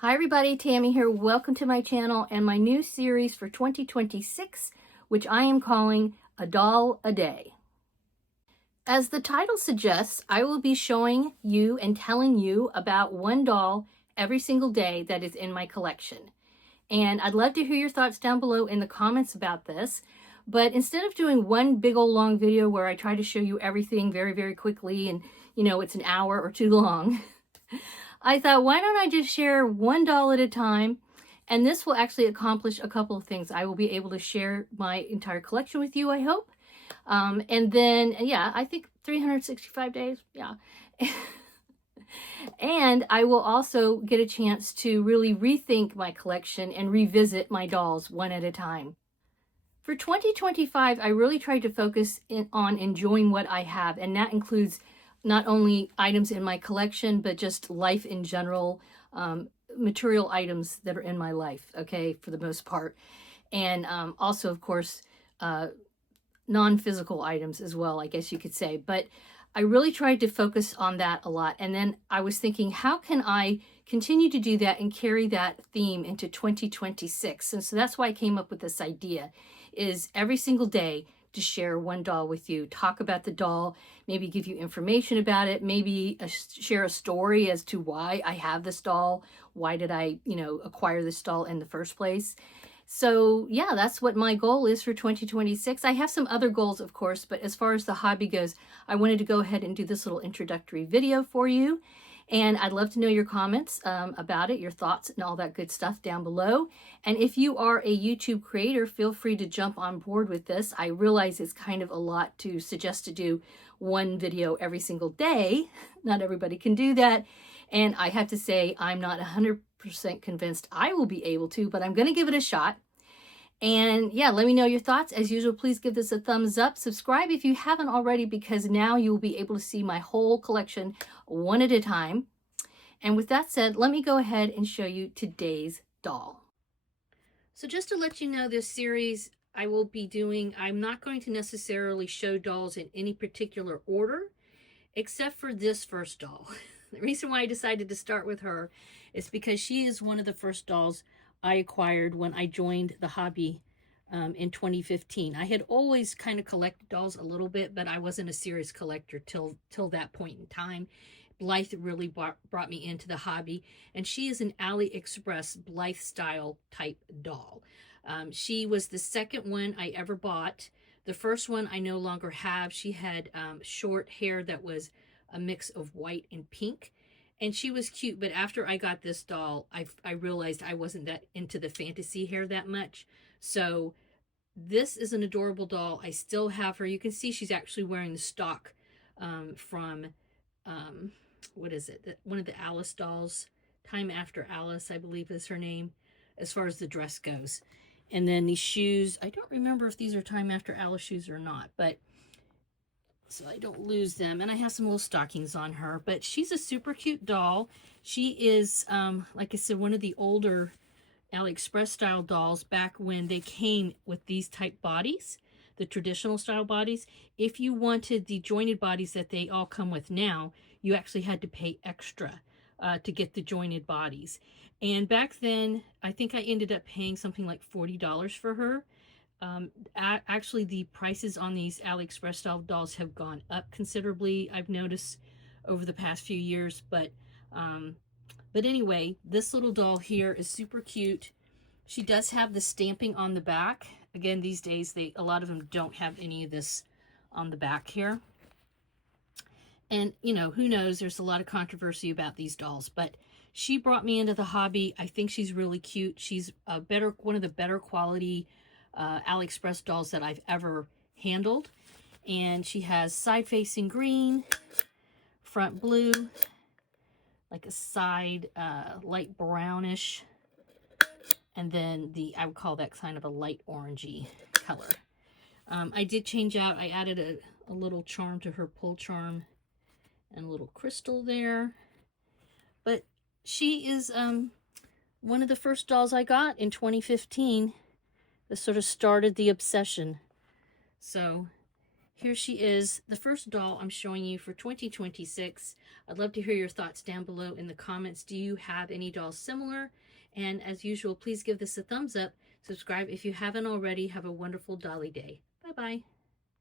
Hi everybody, Tammy here. Welcome to my channel and my new series for 2026, which I am calling A Doll a Day. As the title suggests, I will be showing you and telling you about one doll every single day that is in my collection. And I'd love to hear your thoughts down below in the comments about this. But instead of doing one big old long video where I try to show you everything very, very quickly and, it's an hour or too long, I thought, why don't I just share one doll at a time? And this will actually accomplish a couple of things. I will be able to share my entire collection with you, I hope. And then, yeah, I think 365 days, yeah. And I will also get a chance to really rethink my collection and revisit my dolls one at a time. For 2025, I really tried to focus on enjoying what I have, and that includes not only items in my collection, but just life in general, material items that are in my life, okay, for the most part. And also, of course, non-physical items as well, I guess you could say. But I really tried to focus on that a lot. And then I was thinking, how can I continue to do that and carry that theme into 2026? And so that's why I came up with this idea, is every single day to share one doll with you, talk about the doll, maybe give you information about it, maybe share a story as to why I have this doll, why did I, acquire this doll in the first place. So yeah, that's what my goal is for 2026. I have some other goals, of course, but as far as the hobby goes, I wanted to go ahead and do this little introductory video for you. And I'd love to know your comments about it, your thoughts and all that good stuff down below. And if you are a YouTube creator, feel free to jump on board with this. I realize it's kind of a lot to suggest to do one video every single day. Not everybody can do that. And I have to say, I'm not 100% convinced I will be able to, but I'm going to give it a shot. And yeah, let me know your thoughts. As usual, please give this a thumbs up. Subscribe if you haven't already, because now you'll be able to see my whole collection one at a time. And with that said, let me go ahead and show you today's doll. So just to let you know, this series I will be doing, I'm not going to necessarily show dolls in any particular order, except for this first doll. The reason why I decided to start with her is because she is one of the first dolls I acquired when I joined the hobby in 2015. I had always kind of collected dolls a little bit, but I wasn't a serious collector till that point in time. Blythe really brought me into the hobby, and she is an AliExpress Blythe style type doll. She was the second one I ever bought. The first one I no longer have. She had short hair that was a mix of white and pink. And she was cute, but after I got this doll, I realized I wasn't that into the fantasy hair that much. So this is an adorable doll. I still have her. You can see she's actually wearing the stock from, what is it? One of the Alice dolls. Time After Alice, I believe is her name, as far as the dress goes. And then these shoes, I don't remember if these are Time After Alice shoes or not, but so I don't lose them. And I have some little stockings on her, but she's a super cute doll. She is, like I said, one of the older AliExpress style dolls back when they came with these type bodies, the traditional style bodies. If you wanted the jointed bodies that they all come with now, you actually had to pay extra to get the jointed bodies. And back then, I think I ended up paying something like $40 for her. Actually, the prices on these AliExpress style dolls have gone up considerably, I've noticed over the past few years. But anyway, this little doll here is super cute. She does have the stamping on the back. Again, these days, a lot of them don't have any of this on the back here. And, who knows? There's a lot of controversy about these dolls, but she brought me into the hobby. I think she's really cute. She's one of the better quality AliExpress dolls that I've ever handled. And she has side-facing green, front blue, like a side light brownish, and then I would call that kind of a light orangey color. I did change out, I added a little charm to her pull charm and a little crystal there. But she is one of the first dolls I got in 2015. This sort of started the obsession. So here she is, the first doll I'm showing you for 2026. I'd love to hear your thoughts down below in the comments. Do you have any dolls similar? And as usual, please give this a thumbs up. Subscribe if you haven't already. Have a wonderful dolly day. Bye-bye.